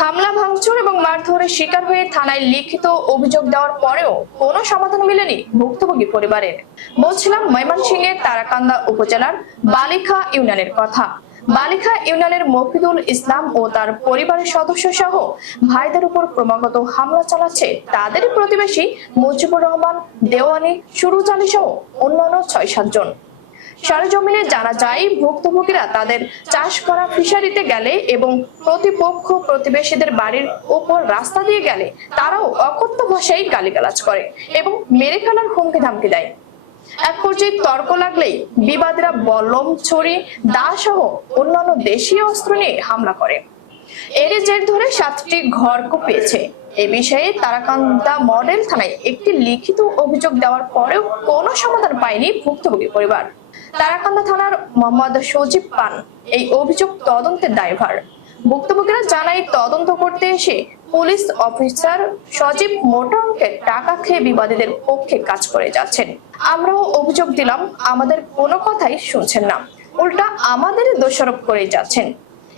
হামলা, ভাঙচুর এবং মারধরের শিকার হয়ে থানায় লিখিত অভিযোগ দেওয়ার পরেও কোনো সমাধান মেলেনি ভুক্তভোগী পরিবারের। বলছিলাম, ময়মনসিংহের তারাকান্দা উপজেলার বালিখা ইউনিয়নের কথা। বালিখা ইউনিয়নের মফিদুল ইসলাম ও তার পরিবারের সদস্য সহ ভাইদের উপর ক্রমাগত হামলা চালাচ্ছে তাদের প্রতিবেশী মুজিবুর রহমান, দেওয়ানি সুরুজ আলী সহ অন্যান্য ছয় সাতজন সরেজমিনে জানা যায়, ভুক্তভোগীরা তাদের চাষ করা ফিশারিতে গেলে এবং প্রতিপক্ষ প্রতিবেশীদের বাড়ির উপর রাস্তা দিয়ে গেলে তারাও অকথ্য ভাষায় গালিগালাজ করে এবং মেরে ফেলার হুমকি ধামকি দেয়। এক পর্যায়ে তর্ক লাগলেই বিবাদীরা বল্লম ছড়ি দা সহ অন্যান্য দেশীয় অস্ত্র নিয়ে হামলা করে। এর জের ধরে সাতটি ঘর কুপিয়েছে। এ বিষয়ে তারাকান্দা মডেল থানায় একটি লিখিত অভিযোগ দেওয়ার পরেও কোনো সমাধান পায়নি ভুক্তভোগী পরিবার। তারাকান্দা থানার মোহাম্মদ সজীব পান এই অভিযোগ তদন্তের দায়ভার। ভুক্তভোগীরা জানায়, তদন্ত করতে এসে পুলিশ অফিসার সজীব মোটা অঙ্কের টাকা খেয়ে বিবাদীদের পক্ষে কাজ করে যাচ্ছেন। আমরাও অভিযোগ দিলাম, আমাদের কোনো কথাই শুনছেন না। উল্টা আমাদের দোষারোপ করে যাচ্ছেন।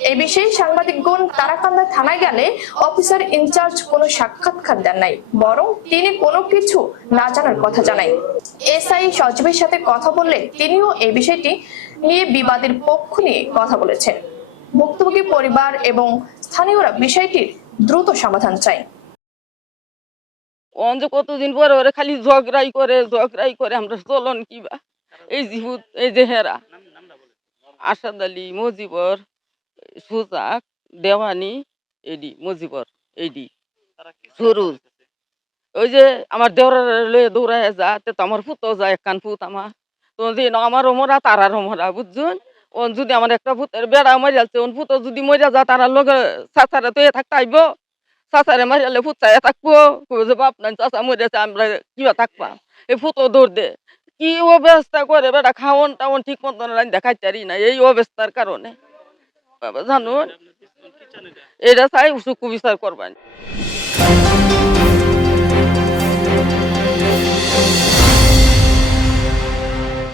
এই বিষয়ে সাংবাদিকগণ তারাকান্দা থানায় গেলে অফিসার ইনচার্জ কোনো সাক্ষাৎকার দেন নাই, বরং তিনি কোনো কিছু না জানার কথা জানাই এসআই সজীবের সাথে কথা বললে তিনিও এই বিষয়টি নিয়ে বিবাদের পক্ষ নিয়ে কথা বলেছেন। ভুক্তভোগী পরিবার এবং স্থানীয়রা বিষয়টির দ্রুত সমাধান চায়। অঞ্জ কতদিন পরে ওরে খালি ঝগড়াই করে ঝগড়াই করে আমরা চলন কিবা এই জিহুদ, এই যে হেরা, আসাদ আলী, মজিবর সুজাক দেওয়ানি এডি মজিবর এডি সুরুজ ওই যে আমার দেওয়ার দৌড়ায় যা তে তো আমার ফুতো যায় একখান ফুত আমার। তো যে আমারও মরা তারারও মরা বুঝছুন? ও যদি আমার একটা ভূতের বেড়া মরে যাচ্ছে ওন ফুতো যদি মরে যা তারার লগে সাঁচারে তো এ থাকতে আইব। চাচারে মারিয়ালে ফুট চাইয়া থাকব। যে বাপ নাই চাচা মরেছে আমরা কিবা থাকবা? এই ফুতো দৌড় দে। কি অবস্থা করে বেটা খাওয়ন টাওন ঠিক মতন দেখাইতে পারি না এই অবস্থার কারণে। জানুন এটা চাই সুকুবিচার করবেন